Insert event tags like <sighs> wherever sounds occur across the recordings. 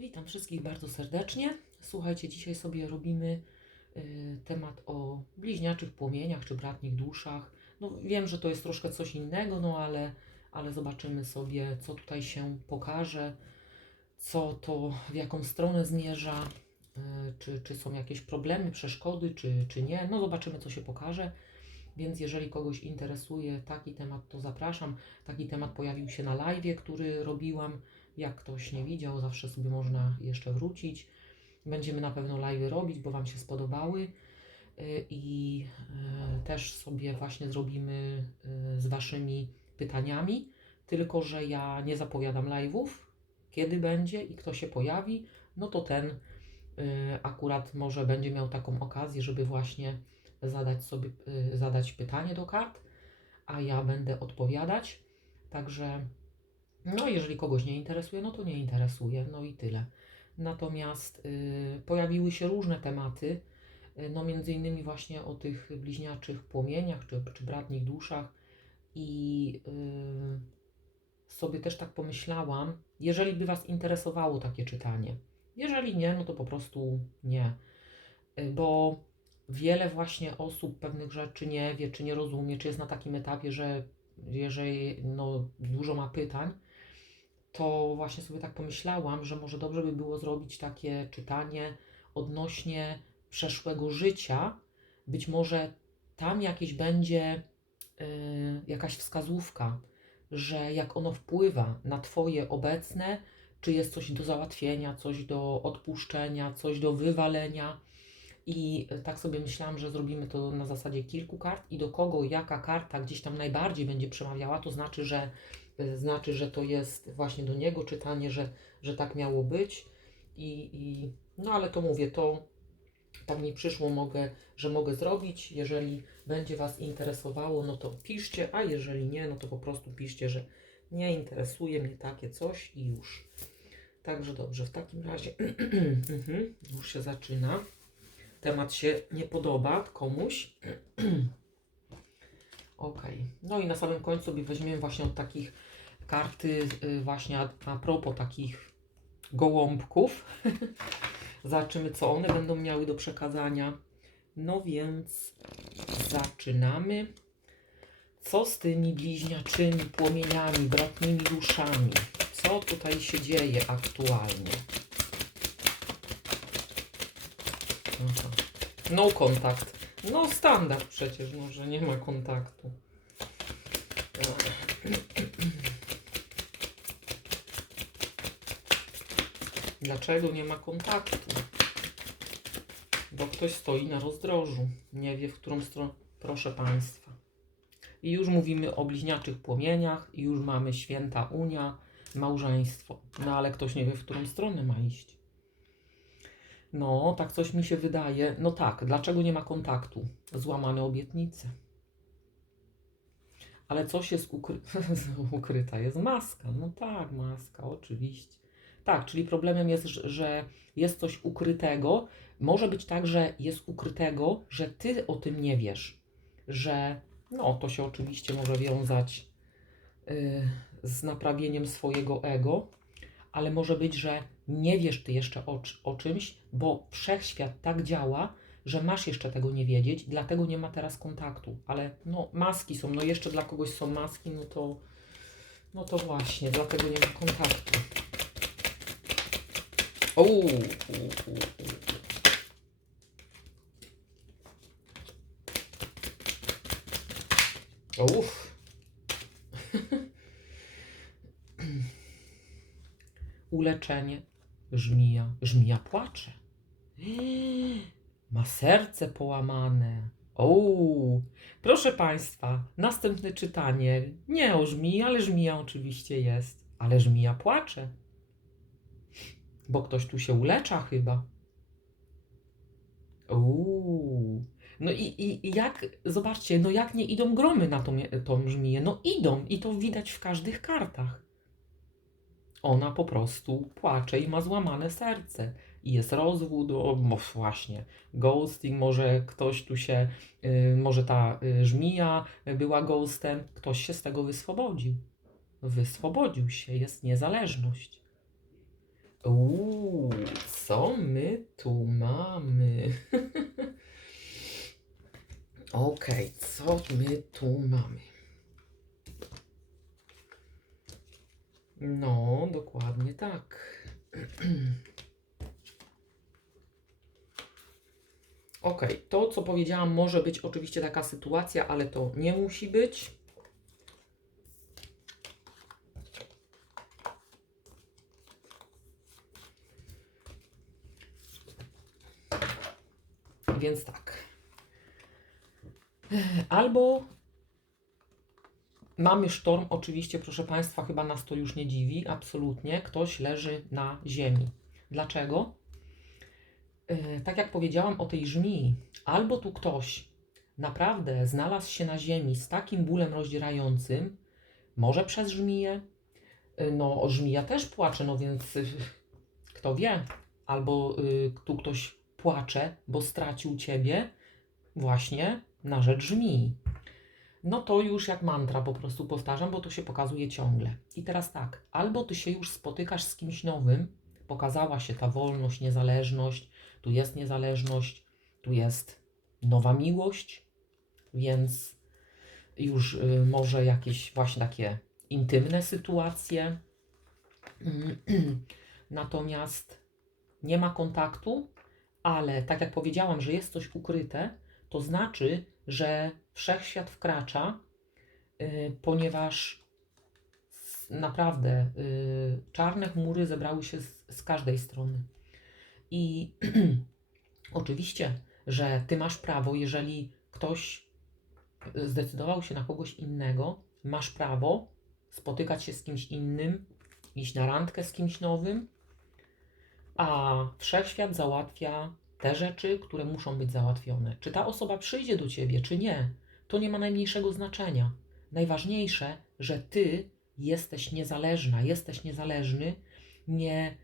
Witam wszystkich bardzo serdecznie. Słuchajcie, dzisiaj sobie robimy y, temat o bliźniaczych płomieniach czy bratnich duszach. No, wiem, że to jest troszkę coś innego, no ale, ale zobaczymy sobie, co tutaj się pokaże, co to, w jaką stronę zmierza, y, czy, czy są jakieś problemy, przeszkody, czy, czy nie. No, zobaczymy, co się pokaże. Więc jeżeli kogoś interesuje taki temat, to zapraszam. Taki temat pojawił się na live, który robiłam. Jak ktoś nie widział, zawsze sobie można jeszcze wrócić. Będziemy na pewno live robić, bo Wam się spodobały. Y, I y, też sobie właśnie zrobimy y, z Waszymi pytaniami. Tylko, że ja nie zapowiadam live'ów, kiedy będzie i kto się pojawi, no to ten akurat może będzie miał taką okazję, żeby właśnie zadać sobie zadać pytanie do kart, a ja będę odpowiadać. Także no, jeżeli kogoś nie interesuje, no to nie interesuje, no i tyle. Natomiast y, pojawiły się różne tematy, y, no między innymi właśnie o tych bliźniaczych płomieniach czy, czy bratnich duszach i y, sobie też tak pomyślałam, jeżeli by Was interesowało takie czytanie. Jeżeli nie, no to po prostu nie. Y, bo wiele właśnie osób pewnych rzeczy nie wie, czy nie rozumie, czy jest na takim etapie, że jeżeli no, dużo ma pytań, to właśnie sobie tak pomyślałam, że może dobrze by było zrobić takie czytanie odnośnie przeszłego życia. Być może tam jakieś będzie y, jakaś wskazówka, że jak ono wpływa na Twoje obecne, czy jest coś do załatwienia, coś do odpuszczenia, coś do wywalenia. I tak sobie myślałam, że zrobimy to na zasadzie kilku kart i do kogo jaka karta gdzieś tam najbardziej będzie przemawiała, to znaczy, że znaczy, że to jest właśnie do niego czytanie, że, że tak miało być. I, i no ale to mówię, to tak mi przyszło, mogę, że mogę zrobić. Jeżeli będzie Was interesowało, no to piszcie, a jeżeli nie, no to po prostu piszcie, że nie interesuje mnie takie coś i już. Także dobrze, w takim razie <clears throat> mhm, już się zaczyna. Temat się nie podoba komuś. <clears throat> ok. No i na samym końcu sobie weźmiemy właśnie od takich karty y, właśnie a, a propos takich gołąbków. <laughs> Zobaczymy, co one będą miały do przekazania. No więc zaczynamy. Co z tymi bliźniaczymi płomieniami, bratnimi duszami? Co tutaj się dzieje aktualnie? Aha. No kontakt. No standard przecież, no, że nie ma kontaktu. Dlaczego nie ma kontaktu? Bo ktoś stoi na rozdrożu. Nie wie, w którą stronę. Proszę Państwa. I już mówimy o bliźniaczych płomieniach, i już mamy święta Unia, małżeństwo. No ale ktoś nie wie, w którą stronę ma iść. No, tak coś mi się wydaje. No tak, dlaczego nie ma kontaktu? Złamane obietnice. Ale coś jest ukry... <laughs> ukryta, jest maska. No tak, maska, oczywiście. Tak, czyli problemem jest, że jest coś ukrytego. Może być tak, że jest ukrytego, że ty o tym nie wiesz. Że no, to się oczywiście może wiązać yy, z naprawieniem swojego ego, ale może być, że nie wiesz ty jeszcze o, o czymś, bo wszechświat tak działa, że masz jeszcze tego nie wiedzieć, dlatego nie ma teraz kontaktu. Ale no, maski są, no jeszcze dla kogoś są maski, no to, no to właśnie, dlatego nie ma kontaktu. Uuu, Uff. <laughs> Uleczenie. Żmija. Żmija płacze. <gasps> Ma serce połamane. Uuu. Proszę Państwa, następne czytanie. Nie o ale żmija oczywiście jest. Ale żmija płacze. Bo ktoś tu się ulecza chyba. Uuu. No i, i, jak, zobaczcie, no jak nie idą gromy na tą, tą żmiję? No idą i to widać w każdych kartach. Ona po prostu płacze i ma złamane serce. I jest rozwód, o, no właśnie, ghosting, może ktoś tu się, y, może ta y, żmija była ghostem, ktoś się z tego wyswobodził. Wyswobodził się, jest niezależność. Uuu, co my tu mamy? <laughs> Okej, co my tu mamy? No, dokładnie tak. <clears throat> Okej, to co powiedziałam, może być oczywiście taka sytuacja, ale to nie musi być. Więc tak. Albo mamy sztorm, oczywiście, proszę Państwa, chyba nas to już nie dziwi, absolutnie. Ktoś leży na ziemi. Dlaczego? Yy, tak jak powiedziałam o tej żmii, albo tu ktoś naprawdę znalazł się na ziemi z takim bólem rozdzierającym, może przez żmiję, yy, no żmija też płacze, no więc kto wie, albo tu ktoś płacze, bo stracił Ciebie właśnie na rzecz żmii. No to już jak mantra po prostu powtarzam, bo to się pokazuje ciągle. I teraz tak, albo Ty się już spotykasz z kimś nowym, pokazała się ta wolność, niezależność, tu jest niezależność, tu jest nowa miłość, więc już y, może jakieś właśnie takie intymne sytuacje. <clears throat> Natomiast nie ma kontaktu, ale tak jak powiedziałam, że jest coś ukryte, to znaczy, że wszechświat wkracza, y, ponieważ naprawdę y, czarne chmury zebrały się z, z każdej strony. I <clears throat> oczywiście, że ty masz prawo, jeżeli ktoś zdecydował się na kogoś innego, masz prawo spotykać się z kimś innym, iść na randkę z kimś nowym, a wszechświat załatwia te rzeczy, które muszą być załatwione. Czy ta osoba przyjdzie do ciebie, czy nie, to nie ma najmniejszego znaczenia. Najważniejsze, że ty jesteś niezależna, jesteś niezależny, nie,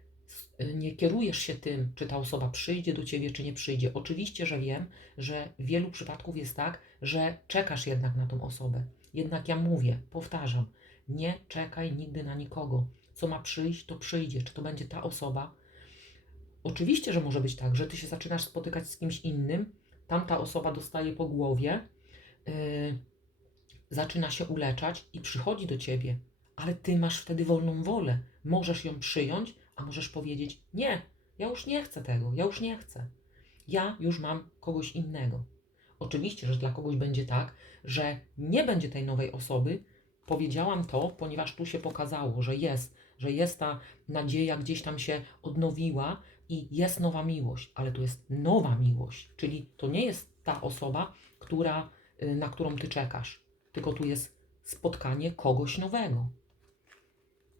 nie kierujesz się tym, czy ta osoba przyjdzie do ciebie, czy nie przyjdzie. Oczywiście, że wiem, że w wielu przypadków jest tak, że czekasz jednak na tą osobę. Jednak ja mówię, powtarzam, nie czekaj nigdy na nikogo. Co ma przyjść, to przyjdzie. Czy to będzie ta osoba, Oczywiście, że może być tak, że ty się zaczynasz spotykać z kimś innym, tamta osoba dostaje po głowie, yy, zaczyna się uleczać i przychodzi do ciebie, ale ty masz wtedy wolną wolę. Możesz ją przyjąć, a możesz powiedzieć: Nie, ja już nie chcę tego, ja już nie chcę. Ja już mam kogoś innego. Oczywiście, że dla kogoś będzie tak, że nie będzie tej nowej osoby. Powiedziałam to, ponieważ tu się pokazało, że jest, że jest ta nadzieja gdzieś tam się odnowiła, i jest nowa miłość, ale to jest nowa miłość, czyli to nie jest ta osoba, która, y, na którą ty czekasz, tylko tu jest spotkanie kogoś nowego.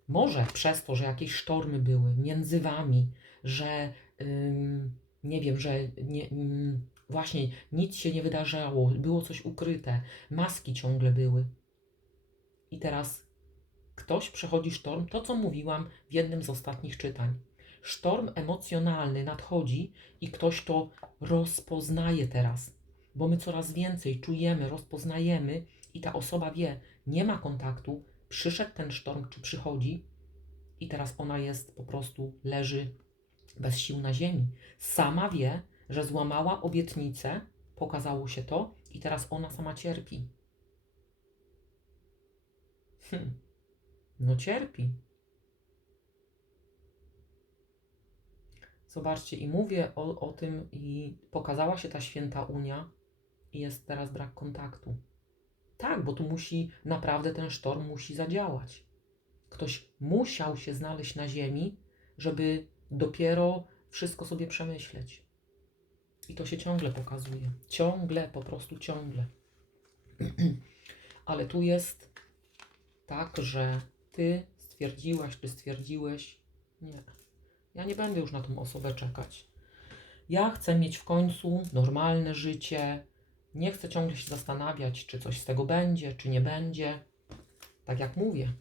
Może przez to, że jakieś sztormy były między wami, że ym, nie wiem, że nie, ym, właśnie nic się nie wydarzało, było coś ukryte, maski ciągle były. I teraz ktoś przechodzi sztorm, to co mówiłam w jednym z ostatnich czytań sztorm emocjonalny nadchodzi i ktoś to rozpoznaje teraz, bo my coraz więcej czujemy, rozpoznajemy i ta osoba wie, nie ma kontaktu, przyszedł ten sztorm, czy przychodzi i teraz ona jest po prostu, leży bez sił na ziemi. Sama wie, że złamała obietnicę, pokazało się to i teraz ona sama cierpi. Hm. No cierpi. Zobaczcie, i mówię o, o tym, i pokazała się ta święta Unia, i jest teraz brak kontaktu. Tak, bo tu musi naprawdę ten sztorm musi zadziałać. Ktoś musiał się znaleźć na ziemi, żeby dopiero wszystko sobie przemyśleć. I to się ciągle pokazuje. Ciągle, po prostu ciągle. <clears throat> Ale tu jest tak, że ty stwierdziłaś, czy stwierdziłeś, nie, ja nie będę już na tą osobę czekać. Ja chcę mieć w końcu normalne życie. Nie chcę ciągle się zastanawiać, czy coś z tego będzie, czy nie będzie. Tak jak mówię.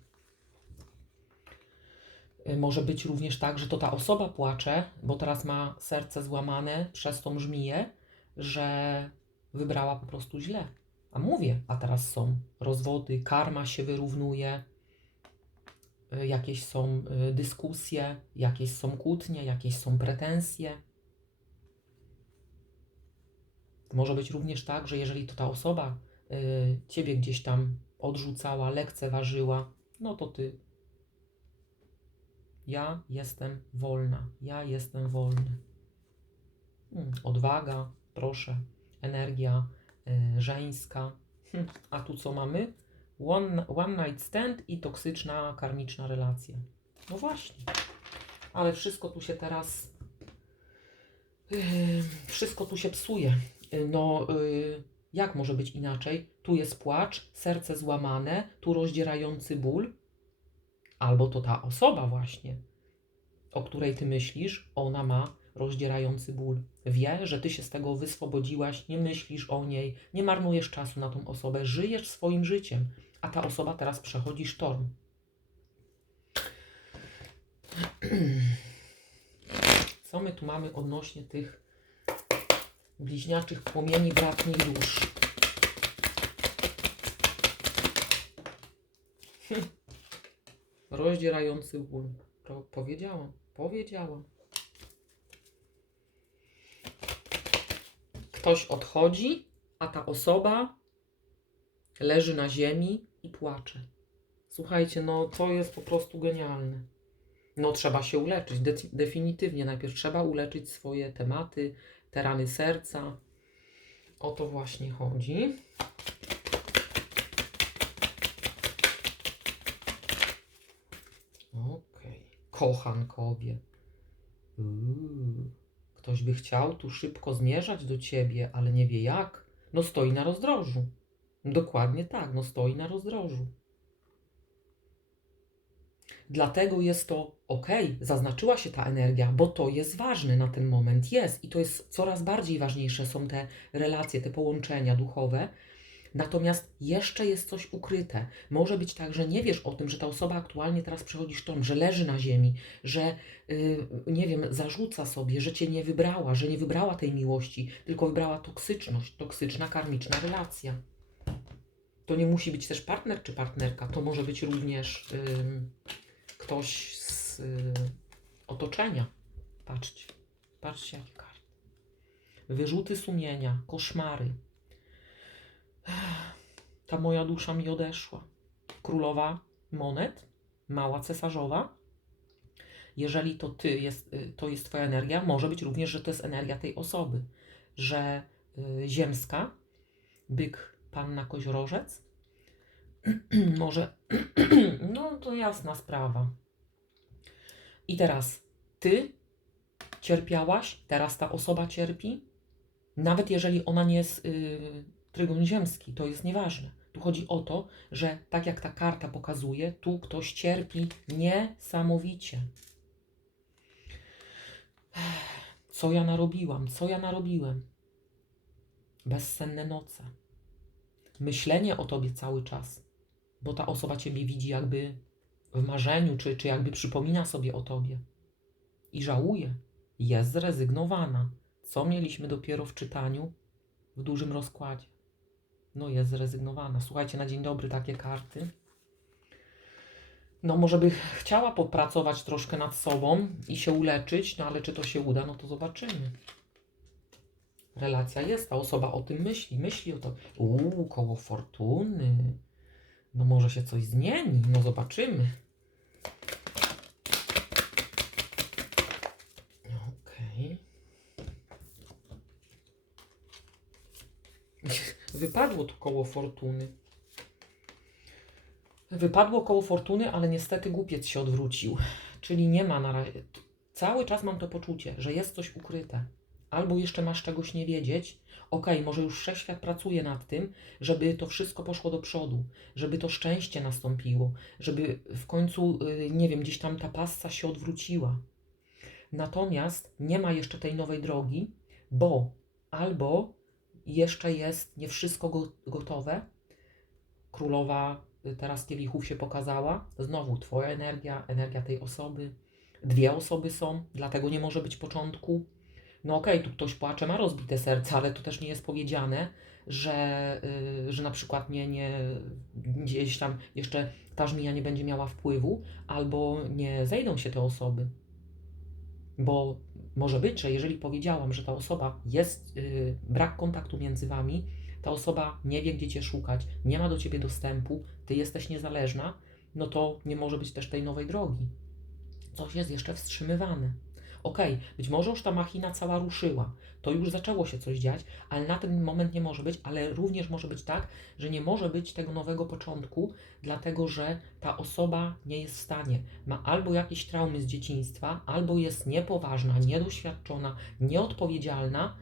Y, Może być również tak, że to ta osoba płacze, bo teraz ma serce złamane przez tą żmiję, że wybrała po prostu źle. A mówię, a teraz są rozwody, karma się wyrównuje. Y, jakieś są y, dyskusje, jakieś są kłótnie, jakieś są pretensje. Może być również tak, że jeżeli to ta osoba y, ciebie gdzieś tam odrzucała, lekceważyła, no to ty. Ja jestem wolna, ja jestem wolny. Hmm, odwaga, proszę, energia żeńska. Hm, a tu co mamy? One, one night stand i toksyczna, karmiczna relacja. No właśnie. Ale wszystko tu się teraz. Yy, wszystko tu się psuje. Yy, no, yy, jak może być inaczej? Tu jest płacz, serce złamane, tu rozdzierający ból. Albo to ta osoba, właśnie, o której ty myślisz, ona ma rozdzierający ból. Wie, że ty się z tego wyswobodziłaś, nie myślisz o niej, nie marnujesz czasu na tą osobę, żyjesz swoim życiem, a ta osoba teraz przechodzi sztorm. Co my tu mamy odnośnie tych bliźniaczych płomieni bratnich dusz? Rozdzierający ból. To powiedziałam, powiedziałam. Ktoś odchodzi, a ta osoba leży na ziemi i płacze. Słuchajcie, no to jest po prostu genialne. No trzeba się uleczyć, de definitywnie. Najpierw trzeba uleczyć swoje tematy, te rany serca. O to właśnie chodzi. Okej. Kochankowie. Uuu. Ktoś by chciał tu szybko zmierzać do ciebie, ale nie wie jak. No stoi na rozdrożu. Dokładnie tak, no stoi na rozdrożu. Dlatego jest to ok, zaznaczyła się ta energia, bo to jest ważne na ten moment. Jest i to jest coraz bardziej ważniejsze są te relacje, te połączenia duchowe. Natomiast jeszcze jest coś ukryte. Może być tak, że nie wiesz o tym, że ta osoba aktualnie teraz przechodzi sztorm, że leży na ziemi, że yy, nie wiem, zarzuca sobie, że cię nie wybrała, że nie wybrała tej miłości, tylko wybrała toksyczność, toksyczna, karmiczna relacja. To nie musi być też partner czy partnerka, to może być również ktoś z yy, otoczenia. Patrzcie, patrzcie jakie karty. Wyrzuty sumienia, koszmary. <sighs> Ta moja dusza mi odeszła. Królowa monet, mała cesarzowa. Jeżeli to ty jest, y, to jest twoja energia, może być również, że to jest energia tej osoby, że y, ziemska, byk, panna koziorożec, <clears throat> może, <clears throat> no to jasna sprawa. I teraz ty cierpiałaś, teraz ta osoba cierpi, nawet jeżeli ona nie jest y, trygon ziemski, to jest nieważne. Tu chodzi o to, że tak jak ta karta pokazuje, tu ktoś cierpi niesamowicie. Co ja narobiłam? Co ja narobiłem? Bezsenne noce. Myślenie o tobie cały czas, bo ta osoba ciebie widzi jakby w marzeniu, czy, czy jakby przypomina sobie o tobie. I żałuje. Jest zrezygnowana. Co mieliśmy dopiero w czytaniu w dużym rozkładzie? No jest zrezygnowana. Słuchajcie, na dzień dobry takie karty. No może by chciała popracować troszkę nad sobą i się uleczyć, no ale czy to się uda, no to zobaczymy. Relacja jest, ta osoba o tym myśli, myśli o to. Uuu, koło fortuny. No może się coś zmieni, no zobaczymy. <laughs> Wypadło to koło fortuny. Wypadło koło fortuny, ale niestety głupiec się odwrócił. Czyli nie ma na razie. Cały czas mam to poczucie, że jest coś ukryte. Albo jeszcze masz czegoś nie wiedzieć. Okej, może już wszechświat pracuje nad tym, żeby to wszystko poszło do przodu, żeby to szczęście nastąpiło, żeby w końcu, y, nie wiem, gdzieś tam ta passa się odwróciła. Natomiast nie ma jeszcze tej nowej drogi, bo albo jeszcze jest nie wszystko go, gotowe. Królowa y, teraz kielichów się pokazała. Znowu Twoja energia, energia tej osoby. Dwie osoby są, dlatego nie może być początku. No okej, tu ktoś płacze, ma rozbite serce, ale tu też nie jest powiedziane, że, y, że na przykład nie, nie, gdzieś tam jeszcze ta żmija nie będzie miała wpływu, albo nie zejdą się te osoby. Bo może być, że jeżeli powiedziałam, że ta osoba jest, y, brak kontaktu między wami, ta osoba nie wie, gdzie cię szukać, nie ma do ciebie dostępu, ty jesteś niezależna, no to nie może być też tej nowej drogi. Coś jest jeszcze wstrzymywane. Okej, być może już ta machina cała ruszyła, to już zaczęło się coś dziać, ale na ten moment nie może być, ale również może być tak, że nie może być tego nowego początku, dlatego że ta osoba nie jest w stanie. Ma albo jakieś traumy z dzieciństwa, albo jest niepoważna, niedoświadczona, nieodpowiedzialna.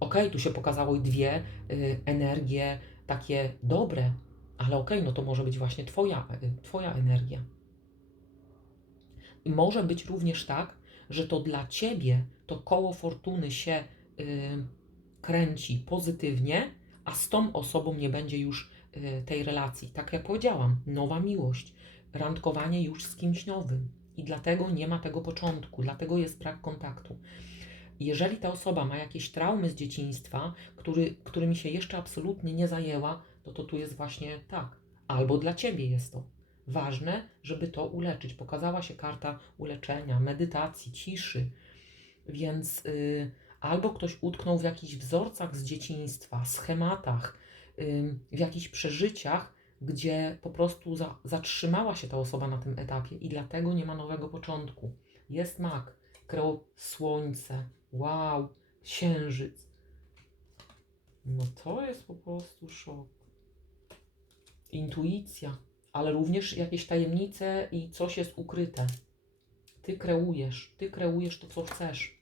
Okej, tu się pokazały dwie y, energie takie dobre, ale okej, no to może być właśnie twoja, y, twoja energia. I może być również tak, że to dla ciebie to koło fortuny się y, kręci pozytywnie, a z tą osobą nie będzie już y, tej relacji. Tak jak powiedziałam, nowa miłość, randkowanie już z kimś nowym i dlatego nie ma tego początku, dlatego jest brak kontaktu. Jeżeli ta osoba ma jakieś traumy z dzieciństwa, który, którymi się jeszcze absolutnie nie zajęła, to to tu jest właśnie tak. Albo dla ciebie jest to ważne, żeby to uleczyć. Pokazała się karta uleczenia, medytacji, ciszy. Więc y, albo ktoś utknął w jakichś wzorcach z dzieciństwa, schematach, y, w jakichś przeżyciach, gdzie po prostu za, zatrzymała się ta osoba na tym etapie i dlatego nie ma nowego początku. Jest mak, kreo słońce, wow, księżyc. No to jest po prostu szok. Intuicja ale również jakieś tajemnice i coś jest ukryte. Ty kreujesz, ty kreujesz to, co chcesz.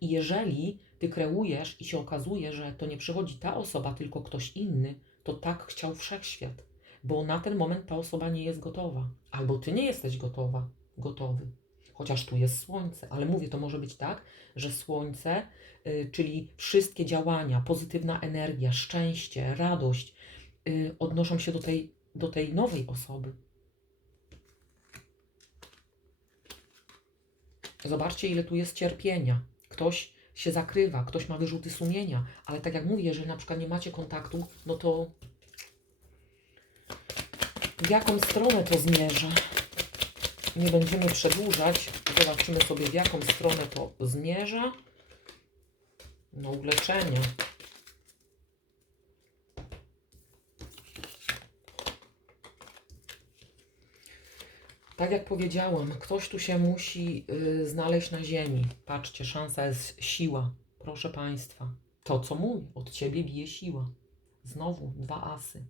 I jeżeli ty kreujesz i się okazuje, że to nie przychodzi ta osoba, tylko ktoś inny, to tak chciał wszechświat, bo na ten moment ta osoba nie jest gotowa, albo ty nie jesteś gotowa, gotowy. Chociaż tu jest słońce, ale mówię, to może być tak, że słońce, y, czyli wszystkie działania, pozytywna energia, szczęście, radość, y, odnoszą się do tej do tej nowej osoby. Zobaczcie, ile tu jest cierpienia. Ktoś się zakrywa, ktoś ma wyrzuty sumienia, ale tak jak mówię, jeżeli na przykład nie macie kontaktu, no to w jaką stronę to zmierza? Nie będziemy przedłużać. Zobaczymy sobie, w jaką stronę to zmierza. No, uleczenie. Tak jak powiedziałam, ktoś tu się musi y, znaleźć na ziemi. Patrzcie, szansa jest siła. Proszę Państwa, to co mój, od Ciebie bije siła. Znowu dwa asy.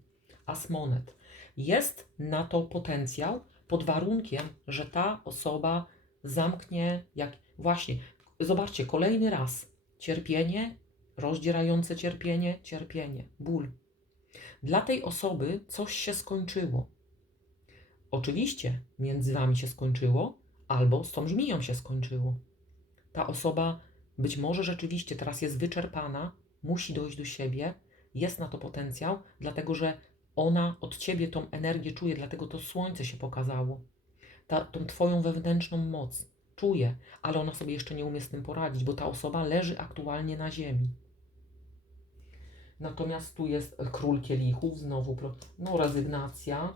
As monet. Jest na to potencjał pod warunkiem, że ta osoba zamknie jak... Właśnie, zobaczcie, kolejny raz. Cierpienie, rozdzierające cierpienie, cierpienie, ból. Dla tej osoby coś się skończyło Oczywiście między wami się skończyło, albo z tą żmiją się skończyło. Ta osoba być może rzeczywiście teraz jest wyczerpana, musi dojść do siebie, jest na to potencjał, dlatego że ona od ciebie tą energię czuje, dlatego to słońce się pokazało. Ta, tą twoją wewnętrzną moc czuje, ale ona sobie jeszcze nie umie z tym poradzić, bo ta osoba leży aktualnie na ziemi. Natomiast tu jest król kielichów, znowu no, rezygnacja,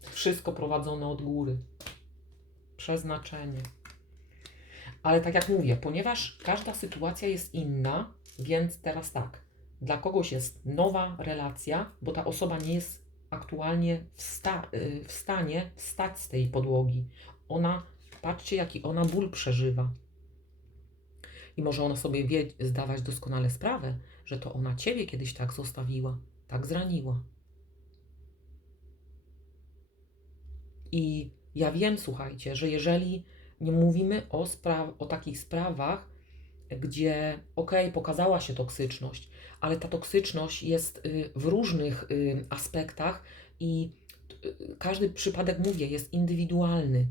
wszystko prowadzone od góry. Przeznaczenie. Ale tak jak mówię, ponieważ każda sytuacja jest inna, więc teraz tak. Dla kogoś jest nowa relacja, bo ta osoba nie jest aktualnie w, sta y, w stanie wstać z tej podłogi. Ona, patrzcie, jaki ona ból przeżywa. I może ona sobie wie, zdawać doskonale sprawę, że to ona ciebie kiedyś tak zostawiła, tak zraniła. I ja wiem, słuchajcie, że jeżeli nie mówimy o, spraw o takich sprawach, gdzie okej, okay, pokazała się toksyczność, ale ta toksyczność jest y, w różnych y, aspektach i y, każdy przypadek, mówię, jest indywidualny,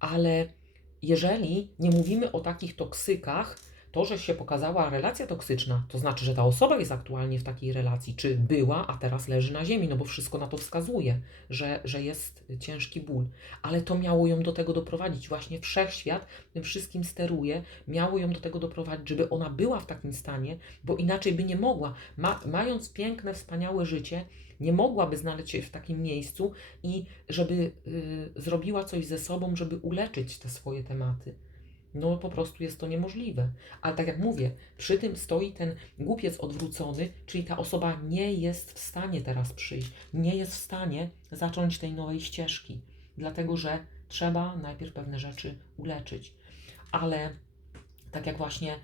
ale jeżeli nie mówimy o takich toksykach, to, że się pokazała relacja toksyczna, to znaczy, że ta osoba jest aktualnie w takiej relacji, czy była, a teraz leży na ziemi, no bo wszystko na to wskazuje, że, że jest ciężki ból. Ale to miało ją do tego doprowadzić. Właśnie wszechświat tym wszystkim steruje, miało ją do tego doprowadzić, żeby ona była w takim stanie, bo inaczej by nie mogła. Ma, mając piękne, wspaniałe życie, nie mogłaby znaleźć się w takim miejscu i żeby y, zrobiła coś ze sobą, żeby uleczyć te swoje tematy. No po prostu jest to niemożliwe. Ale tak jak mówię, przy tym stoi ten głupiec odwrócony, czyli ta osoba nie jest w stanie teraz przyjść, nie jest w stanie zacząć tej nowej ścieżki, dlatego że trzeba najpierw pewne rzeczy uleczyć. Ale tak jak właśnie,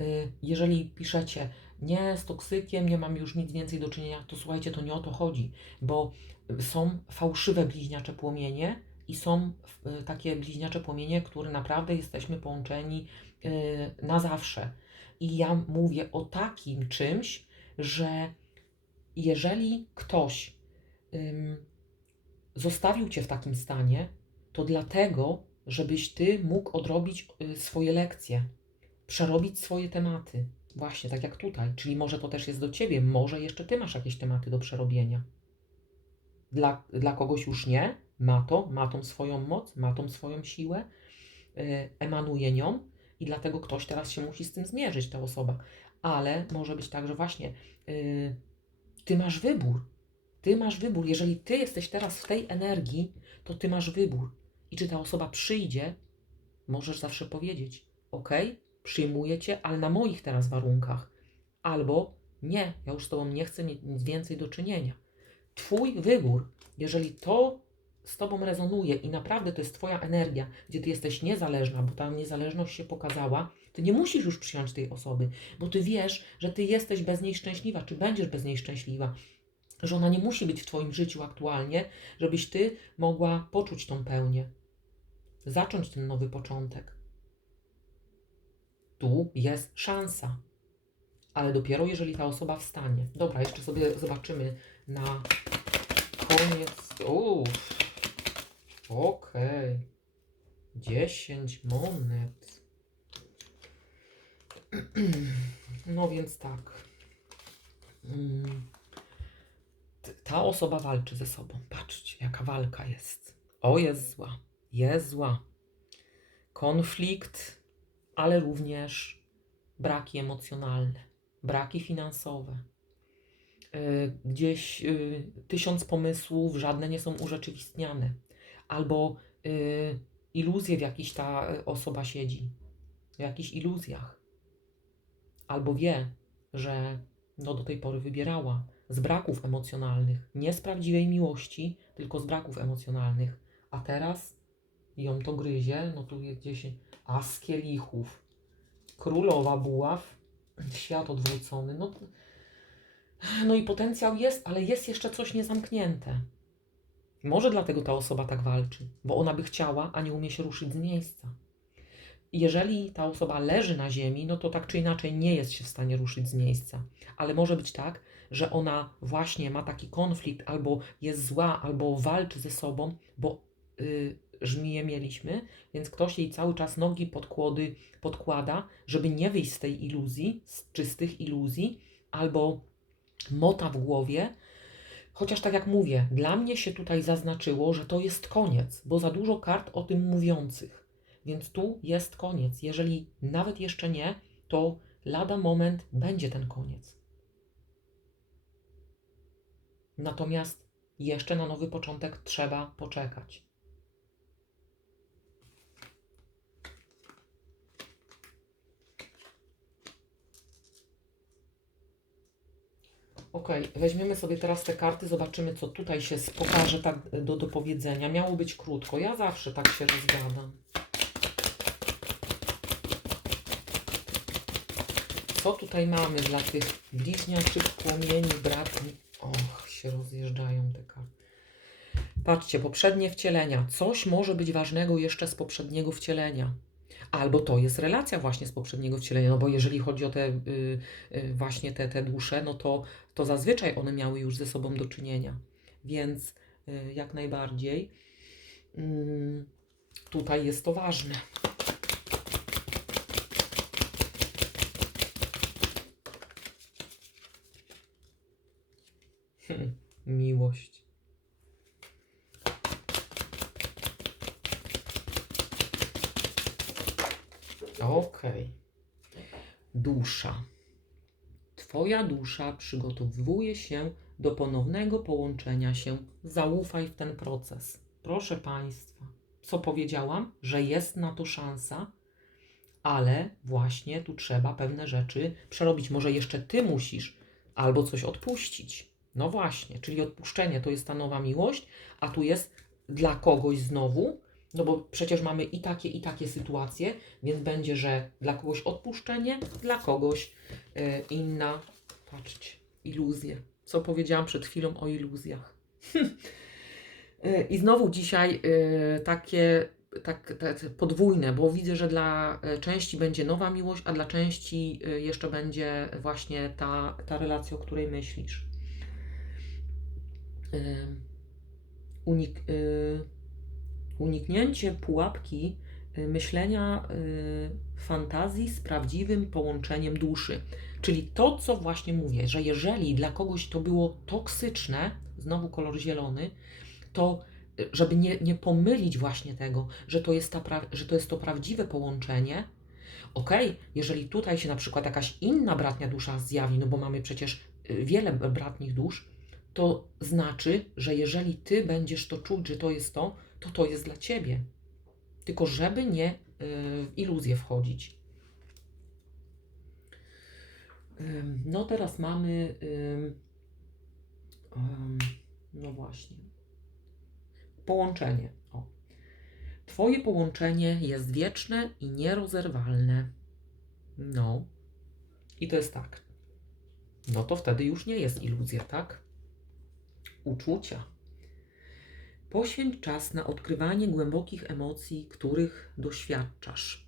y, jeżeli piszecie, nie z toksykiem, nie mam już nic więcej do czynienia, to słuchajcie, to nie o to chodzi, bo są fałszywe bliźniacze płomienie, i są y, takie bliźniacze płomienie, które naprawdę jesteśmy połączeni y, na zawsze. I ja mówię o takim czymś, że jeżeli ktoś zostawił cię w takim stanie, to dlatego, żebyś ty mógł odrobić y, swoje lekcje, przerobić swoje tematy. Właśnie tak jak tutaj. Czyli może to też jest do ciebie, może jeszcze ty masz jakieś tematy do przerobienia. Dla, dla kogoś już nie, ma to, ma tą swoją moc, ma tą swoją siłę, yy, emanuje nią i dlatego ktoś teraz się musi z tym zmierzyć, ta osoba. Ale może być tak, że właśnie yy, ty masz wybór. Ty masz wybór. Jeżeli ty jesteś teraz w tej energii, to ty masz wybór. I czy ta osoba przyjdzie, możesz zawsze powiedzieć: OK, przyjmuję cię, ale na moich teraz warunkach. Albo nie, ja już z tobą nie chcę mieć nic więcej do czynienia. Twój wybór. Jeżeli to z Tobą rezonuje i naprawdę to jest Twoja energia, gdzie Ty jesteś niezależna, bo ta niezależność się pokazała, Ty nie musisz już przyjąć tej osoby, bo Ty wiesz, że Ty jesteś bez niej szczęśliwa, czy będziesz bez niej szczęśliwa, że ona nie musi być w Twoim życiu aktualnie, żebyś Ty mogła poczuć tą pełnię, zacząć ten nowy początek. Tu jest szansa, ale dopiero jeżeli ta osoba wstanie. Dobra, jeszcze sobie zobaczymy na koniec. Uff. Okej. Okay. 10 monet. <clears throat> No więc tak. Mm. Ta osoba walczy ze sobą. Patrzcie, jaka walka jest. O, jest zła. Jest zła. Konflikt, ale również braki emocjonalne, braki finansowe. Y, gdzieś y, tysiąc pomysłów, żadne nie są urzeczywistniane albo y, iluzje w jakiś ta osoba siedzi, w jakichś iluzjach, albo wie, że no do tej pory wybierała. Z braków emocjonalnych, nie z prawdziwej miłości, tylko z braków emocjonalnych, a teraz ją to gryzie, no tu jest gdzieś as kielichów, królowa buław, świat odwrócony, no, no i potencjał jest, ale jest jeszcze coś niezamknięte. Może dlatego ta osoba tak walczy, bo ona by chciała, a nie umie się ruszyć z miejsca. Jeżeli ta osoba leży na ziemi, no to tak czy inaczej nie jest się w stanie ruszyć z miejsca. Ale może być tak, że ona właśnie ma taki konflikt, albo jest zła, albo walczy ze sobą, bo yy, żmije mieliśmy, więc ktoś jej cały czas nogi podkłody podkłada, żeby nie wyjść z tej iluzji, z czystych iluzji, albo mota w głowie, Chociaż tak jak mówię, dla mnie się tutaj zaznaczyło, że to jest koniec, bo za dużo kart o tym mówiących. Więc tu jest koniec. Jeżeli nawet jeszcze nie, to lada moment będzie ten koniec. Natomiast jeszcze na nowy początek trzeba poczekać. Ok, weźmiemy sobie teraz te karty, zobaczymy, co tutaj się pokaże tak do, do powiedzenia. Miało być krótko. Ja zawsze tak się rozgadam. Co tutaj mamy dla tych bliźniaczych płomieni, bratni? Och, się rozjeżdżają te karty. Patrzcie, poprzednie wcielenia. Coś może być ważnego jeszcze z poprzedniego wcielenia albo to jest relacja właśnie z poprzedniego wcielenia, no bo jeżeli chodzi o te y, y, właśnie te, te dusze, no to, to zazwyczaj one miały już ze sobą do czynienia. Więc y, jak najbardziej y, tutaj jest to ważne. Hmm, miłość. Okej. Dusza. Twoja dusza przygotowuje się do ponownego połączenia się. Zaufaj w ten proces. Proszę Państwa, co powiedziałam? Że jest na to szansa, ale właśnie tu trzeba pewne rzeczy przerobić. Może jeszcze Ty musisz albo coś odpuścić. No właśnie, czyli odpuszczenie to jest ta nowa miłość, a tu jest dla kogoś znowu, no bo przecież mamy i takie, i takie sytuacje, więc będzie, że dla kogoś odpuszczenie, dla kogoś e, inna, patrzcie, iluzje. Co powiedziałam przed chwilą o iluzjach. <laughs> E, I znowu dzisiaj e, takie tak, tak podwójne, bo widzę, że dla części będzie nowa miłość, a dla części jeszcze będzie właśnie ta, ta relacja, o której myślisz. Unik, y, uniknięcie pułapki y, myślenia y, fantazji z prawdziwym połączeniem duszy. Czyli to, co właśnie mówię, że jeżeli dla kogoś to było toksyczne, znowu kolor zielony, to y, żeby nie, nie pomylić właśnie tego, że to jest, ta że to, jest to prawdziwe połączenie, okej, jeżeli tutaj się na przykład jakaś inna bratnia dusza zjawi, no bo mamy przecież wiele bratnich dusz, to znaczy, że jeżeli ty będziesz to czuć, że to jest to, to to jest dla ciebie. Tylko żeby nie y, w iluzję wchodzić. No teraz mamy. No właśnie. Połączenie. O. Twoje połączenie jest wieczne i nierozerwalne. No. I to jest tak. No to wtedy już nie jest iluzja, tak? Uczucia. Poświęć czas na odkrywanie głębokich emocji, których doświadczasz.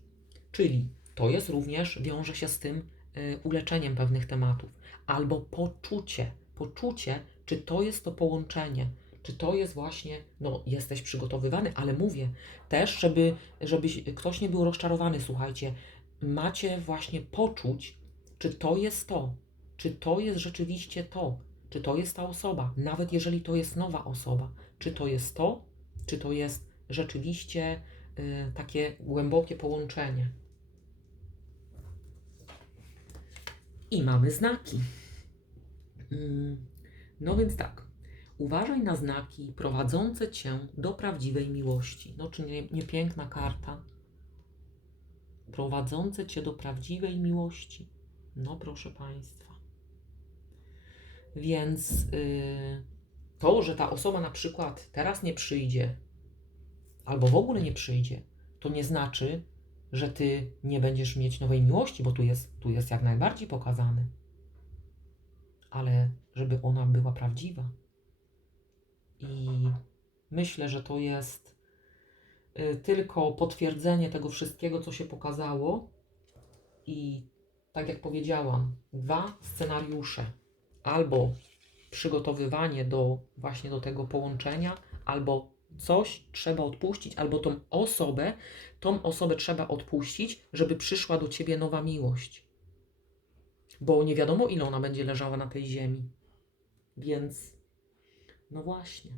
Czyli to jest również, wiąże się z tym y, uleczeniem pewnych tematów. Albo poczucie. Poczucie, czy to jest to połączenie, czy to jest właśnie, no jesteś przygotowywany, ale mówię też, żeby, żeby ktoś nie był rozczarowany, słuchajcie, macie właśnie poczuć, czy to jest to, czy to jest rzeczywiście to, czy to jest ta osoba, nawet jeżeli to jest nowa osoba, czy to jest to, czy to jest rzeczywiście y, takie głębokie połączenie. I mamy znaki. Mm, No więc tak. Uważaj na znaki prowadzące cię do prawdziwej miłości. No, czy nie, nie piękna karta? Prowadzące cię do prawdziwej miłości. No, proszę Państwa. Więc y, to, że ta osoba na przykład teraz nie przyjdzie, albo w ogóle nie przyjdzie, to nie znaczy, że ty nie będziesz mieć nowej miłości, bo tu jest, tu jest jak najbardziej pokazane. Ale żeby ona była prawdziwa. I myślę, że to jest y, tylko potwierdzenie tego wszystkiego, co się pokazało. I tak jak powiedziałam, dwa scenariusze. Albo przygotowywanie do właśnie do tego połączenia, albo coś trzeba odpuścić, albo tą osobę, tą osobę trzeba odpuścić, żeby przyszła do ciebie nowa miłość. Bo nie wiadomo, ile ona będzie leżała na tej ziemi. Więc, no właśnie.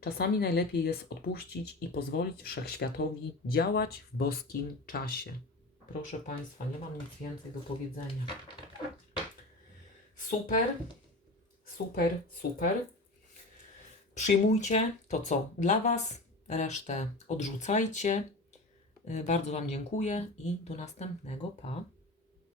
Czasami najlepiej jest odpuścić i pozwolić wszechświatowi działać w boskim czasie. Proszę Państwa, nie mam nic więcej do powiedzenia. Super, super, super. Przyjmujcie to, co dla Was, resztę odrzucajcie. Y, Bardzo Wam dziękuję i do następnego. Pa.